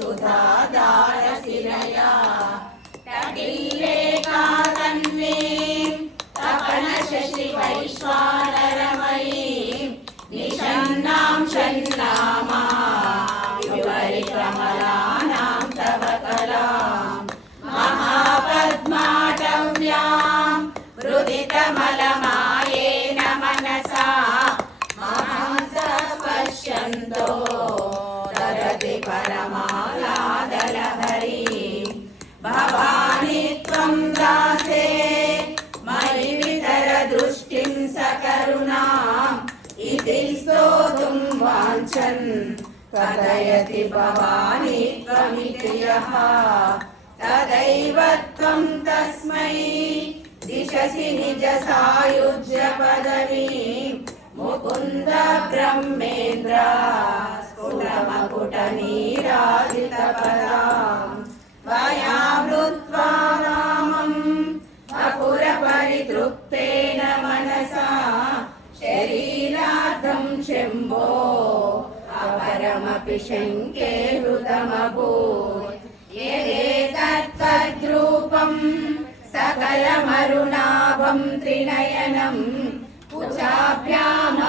ಸುಧಾಧಾರ ಶಿರಯ ತಟಿಲ್ಲೇಖಾ ತನ್ವೇ ತಪನ ಶಶಿ ವೈಶ್ವಾನರಮಯೀ ನಿಷನ್ನಾಂ ಷನ್ನಾಮಾ ವಿವರಿಕಮಲಾನಾಂ ತವ ಕಲಾ ಮಹಾಪದ್ಮಾಟವ್ಯಾಂ ಹೃದಿತಮಲಮಾಯೇನ ಮನಸಾ ಮಹಾಂಸ ಪಶ್ಯಂತ वाञ्छन् कथयति भवानि त्वमिति यः तदैव त्वं तस्मै दिशसि निज सायुज्य पदवीं मुकुन्द ब्रह्मेन्द्र स्फुटमकुटनीराजितपदां त्वयामृत्वा रामम् अपुरपरितृप्तेन मनसा शरीरार्थं शम्भो अपरमपि शङ्के हृतमभूत् यदेतत्तद्रूपं सकलमरुणाभं त्रिनयनम् कुचाभ्यामानम्रम्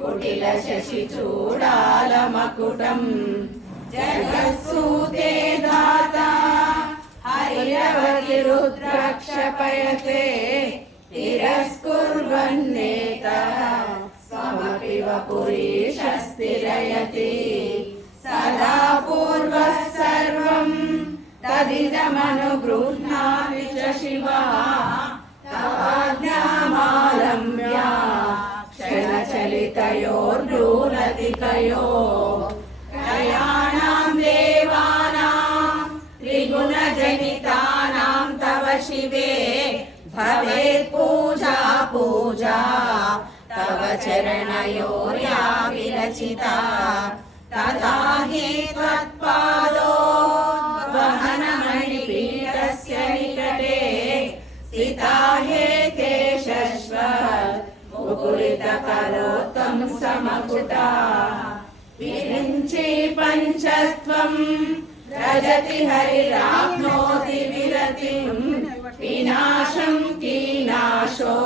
कुटिलशशिचूडालमकुटम् जगत्सूते दाता हरिरवतिरुद्रक्षपयते तिरस्कुर्वन्नेत स्वमपि वपुरीशस्तिरयति सदा पूर्वः सर्वम् तदिदमनुगृह्णाति च शिवा तवाज्ञामालम्ब्या क्षणचलितयोर्भ्रूनदिकयो त्रयाणां देवानां त्रिगुणजनितानां तव शिवे भवेत् पूजा पूजा तव चरणयोर्या विरचिता तथा हि त्वत्पादो वहनमणिपीठस्य निकटे स्थिता हे केशश्व मुकुलितकरोत्तं समकुटा विरिञ्चि पञ्चत्वम् रजति हरिराप्नोति विरतिम् विनाशं कीनाशो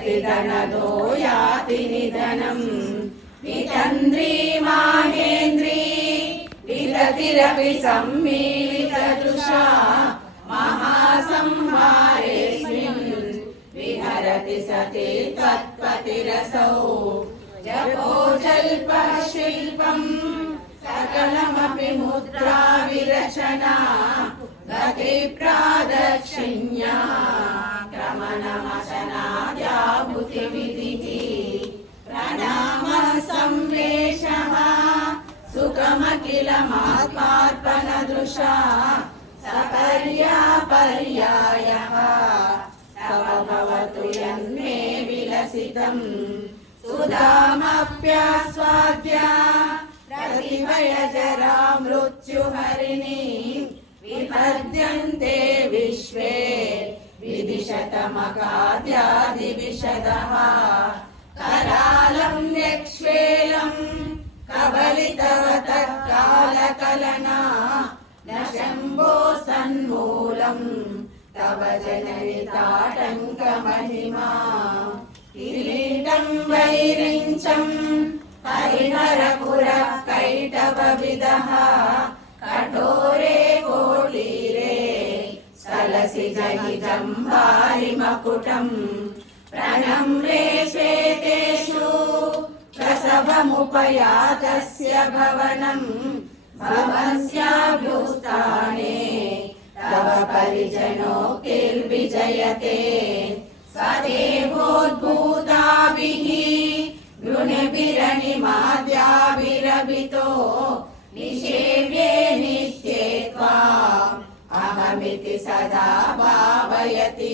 भजति धनदो याति निधनम् वितन्द्री माहेन्द्री विरतिरपि सम्मीलितदृशा महासंहारेऽस्मिन् विहरति सति त्वत्पतिरसौ जपो जल्पः शिल्पम् सकलमपि मुद्रा विरचना गतिप्रादक्षिण्या क्रमणमशनाद्याभूतिविधिः प्रणामः संवेशः सुखमखिलमात्मार्पणदृशा। सपर्यापर्यायः तव भवतु यन्मे विलसितम्। सुधामप्यास्वाद्या प्रतिभयजरा मृत्युहरिणी विपद्यन्ते विश्वे। विदिशतमकाद्यादिविशदः करालं यक्ष्वेलम् कबलितवतः कालकलना न शम्भो सन्मूलम् तव जननिताटङ्कमहिमा किरीटं वैरिञ्चम् हरिहरपुरः कैटवविदः कठोरे कोटीरे सिजहितं वारिमकुटम् प्रणम्रे श्वेतेषु प्रसभमुपयातस्य भवनम्। भवस्याभ्युस्थाने तव परिजनो किल्बिजयते स्वदेहोद्भूताभिः భావయతి